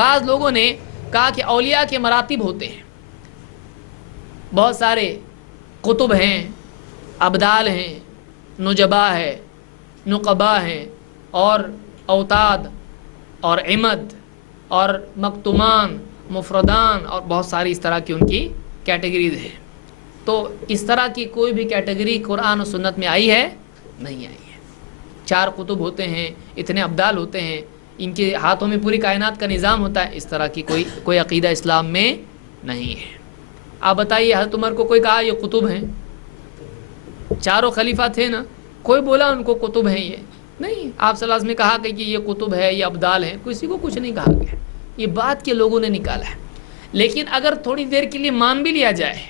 بعض لوگوں نے کہا کہ اولیاء کے مراتب ہوتے ہیں، بہت سارے قطب ہیں، ابدال ہیں، نجبا ہے، نقبا ہیں، اور اوتاد اور عمد اور مکتومان، مفردان، اور بہت ساری اس طرح کی ان کی کیٹیگریز ہیں۔ تو اس طرح کی کوئی بھی کیٹیگری قرآن و سنت میں آئی ہے؟ نہیں آئی ہے۔ 4 قطب ہوتے ہیں، اتنے ابدال ہوتے ہیں، ان کے ہاتھوں میں پوری کائنات کا نظام ہوتا ہے، اس طرح کی کوئی عقیدہ اسلام میں نہیں ہے۔ آپ بتائیے، حضرت عمر کو کوئی کہا یہ قطب ہیں؟ 4 خلیفہ تھے نا، کوئی بولا ان کو قطب ہیں؟ یہ نہیں۔ آپ صلی اللہ علیہ وسلم نے کہا کہ یہ قطب ہے، یہ ابدال ہیں، کسی کو کچھ نہیں کہا گیا، یہ بات کے لوگوں نے نکالا ہے۔ لیکن اگر تھوڑی دیر کے لیے مان بھی لیا جائے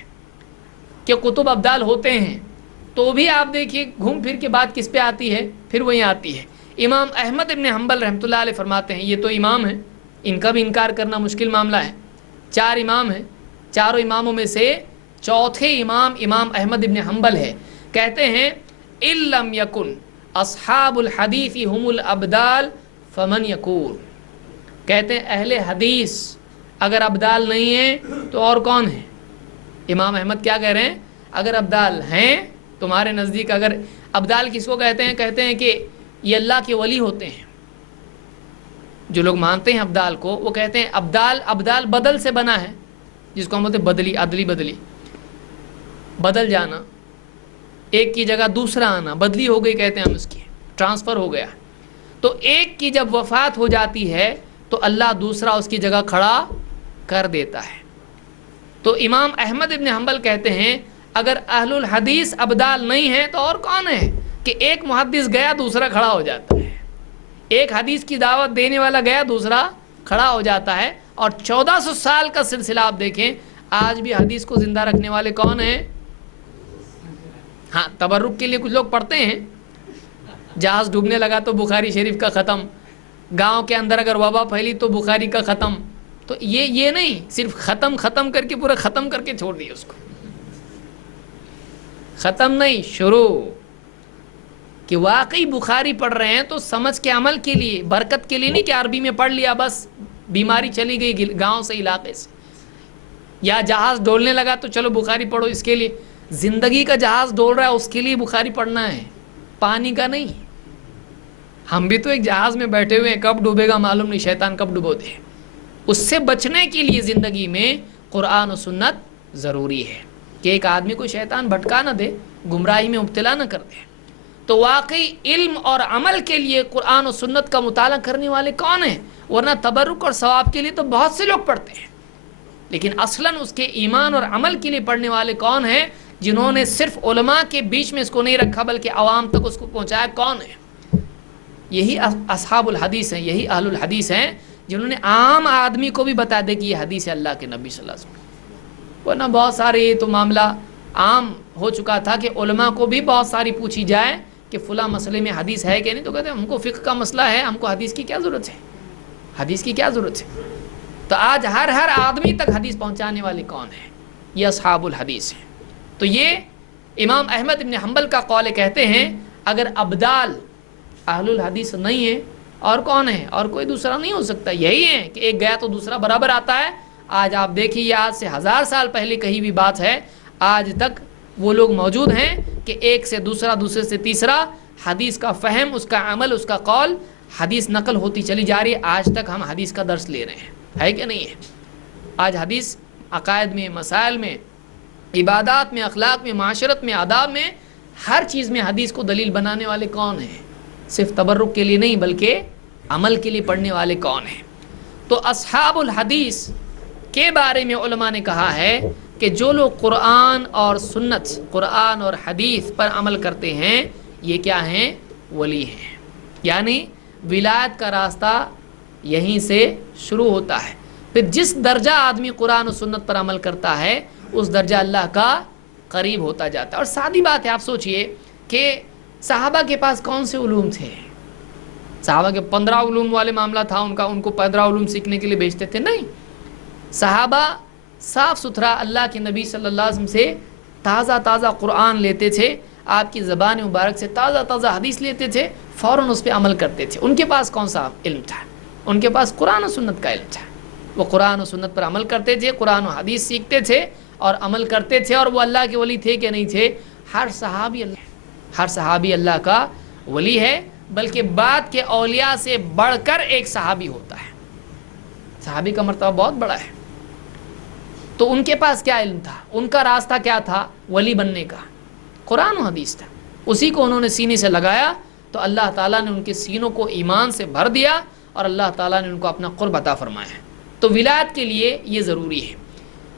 کہ قطب ابدال ہوتے ہیں، تو بھی آپ دیکھیے گھوم پھر کے بات کس پہ آتی ہے؟ پھر وہیں آتی ہے۔ امام احمد ابن حنبل رحمۃ اللہ علیہ فرماتے ہیں، یہ تو امام ہیں، ان کا بھی انکار کرنا مشکل معاملہ ہے۔ 4 امام ہیں، چاروں اماموں میں سے چوتھے امام امام احمد ابن حنبل ہے۔ کہتے ہیں اِلَّمْ يَكُنْ اصحاب الحدیث هم الابدال فمن یکون، کہتے ہیں اہل حدیث اگر ابدال نہیں ہیں تو اور کون ہیں؟ امام احمد کیا کہہ رہے ہیں؟ اگر ابدال ہیں تمہارے نزدیک، اگر ابدال کس کو کہتے ہیں؟ کہتے ہیں کہ یہ اللہ کے ولی ہوتے ہیں۔ جو لوگ مانتے ہیں ابدال کو، وہ کہتے ہیں ابدال بدل سے بنا ہے، جس کو ہم بولتے ہیں بدلی، عدلی بدلی، بدل جانا، ایک کی جگہ دوسرا آنا، بدلی ہو گئی کہتے ہیں ہم اس کی، ٹرانسفر ہو گیا۔ تو ایک کی جب وفات ہو جاتی ہے تو اللہ دوسرا اس کی جگہ کھڑا کر دیتا ہے۔ تو امام احمد ابن حنبل کہتے ہیں اگر اہل الحدیث ابدال نہیں ہیں تو اور کون ہے؟ کہ ایک محدث گیا دوسرا کھڑا ہو جاتا ہے، ایک حدیث کی دعوت دینے والا گیا دوسرا کھڑا ہو جاتا ہے۔ اور 1400 سال کا سلسلہ آپ دیکھیں، آج بھی حدیث کو زندہ رکھنے والے کون ہیں؟ ہاں، تبرک کے لیے کچھ لوگ پڑھتے ہیں، جہاز ڈوبنے لگا تو بخاری شریف کا ختم، گاؤں کے اندر اگر وبا پھیلی تو بخاری کا ختم۔ تو یہ نہیں، صرف ختم کر کے پورا ختم کر کے چھوڑ دیا اس کو، ختم نہیں، شروع، کہ واقعی بخاری پڑھ رہے ہیں تو سمجھ کے عمل کے لیے، برکت کے لیے نہیں کہ عربی میں پڑھ لیا بس بیماری چلی گئی گاؤں سے، علاقے سے، یا جہاز ڈولنے لگا تو چلو بخاری پڑھو، اس کے لیے زندگی کا جہاز ڈول رہا ہے اس کے لیے بخاری پڑھنا ہے، پانی کا نہیں۔ ہم بھی تو ایک جہاز میں بیٹھے ہوئے ہیں، کب ڈوبے گا معلوم نہیں، شیطان کب ڈبو دے۔ اس سے بچنے کے لیے زندگی میں قرآن و سنت ضروری ہے کہ ایک آدمی کو شیطان بھٹکا نہ دے، گمراہی میں مبتلا نہ کر دے۔ تو واقعی علم اور عمل کے لیے قرآن و سنت کا مطالعہ کرنے والے کون ہیں؟ ورنہ تبرک اور ثواب کے لیے تو بہت سے لوگ پڑھتے ہیں، لیکن اصلاً اس کے ایمان اور عمل کے لیے پڑھنے والے کون ہیں؟ جنہوں نے صرف علماء کے بیچ میں اس کو نہیں رکھا بلکہ عوام تک اس کو پہنچایا، کون ہے؟ یہی اصحاب الحدیث ہیں، یہی اہل الحدیث ہیں، جنہوں نے عام آدمی کو بھی بتا دے کہ یہ حدیث ہے اللہ کے نبی صلی اللہ علیہ وسلم۔ ورنہ بہت سارے یہ تو معاملہ عام ہو چکا تھا کہ علماء کو بھی بہت ساری پوچھی جائے کہ فلاں مسئلے میں حدیث ہے کہ نہیں، تو کہتے ہیں ہم کو فقہ کا مسئلہ ہے، ہم کو حدیث کی کیا ضرورت ہے، حدیث کی کیا ضرورت ہے۔ تو آج ہر آدمی تک حدیث پہنچانے والے کون ہیں؟ یہ اصحاب الحدیث ہیں۔ تو یہ امام احمد ابن حنبل کا قول، کہتے ہیں اگر ابدال اہل الحدیث نہیں ہے اور کون ہے؟ اور کوئی دوسرا نہیں ہو سکتا، یہی ہے کہ ایک گیا تو دوسرا برابر آتا ہے۔ آج آپ دیکھیے، آج سے 1000 سال پہلے کہی بھی بات ہے، آج تک وہ لوگ موجود ہیں کہ ایک سے دوسرا، دوسرے سے تیسرا، حدیث کا فہم، اس کا عمل، اس کا قول، حدیث نقل ہوتی چلی جا رہی ہے۔ آج تک ہم حدیث کا درس لے رہے ہیں، ہے کہ نہیں ہے؟ آج حدیث عقائد میں، مسائل میں، عبادات میں، اخلاق میں، معاشرت میں، آداب میں، ہر چیز میں حدیث کو دلیل بنانے والے کون ہیں؟ صرف تبرک کے لیے نہیں بلکہ عمل کے لیے پڑھنے والے کون ہیں؟ تو اصحاب الحدیث کے بارے میں علماء نے کہا ہے کہ جو لوگ قرآن اور سنت، قرآن اور حدیث پر عمل کرتے ہیں، یہ کیا ہیں؟ ولی ہیں۔ یعنی ولایت کا راستہ یہیں سے شروع ہوتا ہے۔ پھر جس درجہ آدمی قرآن و سنت پر عمل کرتا ہے، اس درجہ اللہ کا قریب ہوتا جاتا ہے۔ اور سادی بات ہے، آپ سوچئے کہ صحابہ کے پاس کون سے علوم تھے؟ صحابہ کے 15 علوم والے معاملہ تھا ان کو 15 علوم سیکھنے کے لیے بھیجتے تھے؟ نہیں، صحابہ صاف ستھرا اللہ کے نبی صلی اللہ علیہ وسلم سے تازہ قرآن لیتے تھے، آپ کی زبان مبارک سے تازہ حدیث لیتے تھے، فوراً اس پہ عمل کرتے تھے۔ ان کے پاس کون سا علم تھا؟ ان کے پاس قرآن و سنت کا علم تھا۔ وہ قرآن و سنت پر عمل کرتے تھے، قرآن و حدیث سیکھتے تھے اور عمل کرتے تھے، اور وہ اللہ کے ولی تھے کہ نہیں تھے؟ ہر صحابی اللہ کا ولی ہے، بلکہ بعد کے اولیاء سے بڑھ کر ایک صحابی ہوتا ہے، صحابی کا مرتبہ بہت بڑا ہے۔ تو ان کے پاس کیا علم تھا؟ ان کا راستہ کیا تھا ولی بننے کا؟ قرآن و حدیث تھا، اسی کو انہوں نے سینے سے لگایا تو اللہ تعالیٰ نے ان کے سینوں کو ایمان سے بھر دیا اور اللہ تعالیٰ نے ان کو اپنا قرب عطا فرمایا ہے۔ تو ولایت کے لیے یہ ضروری ہے۔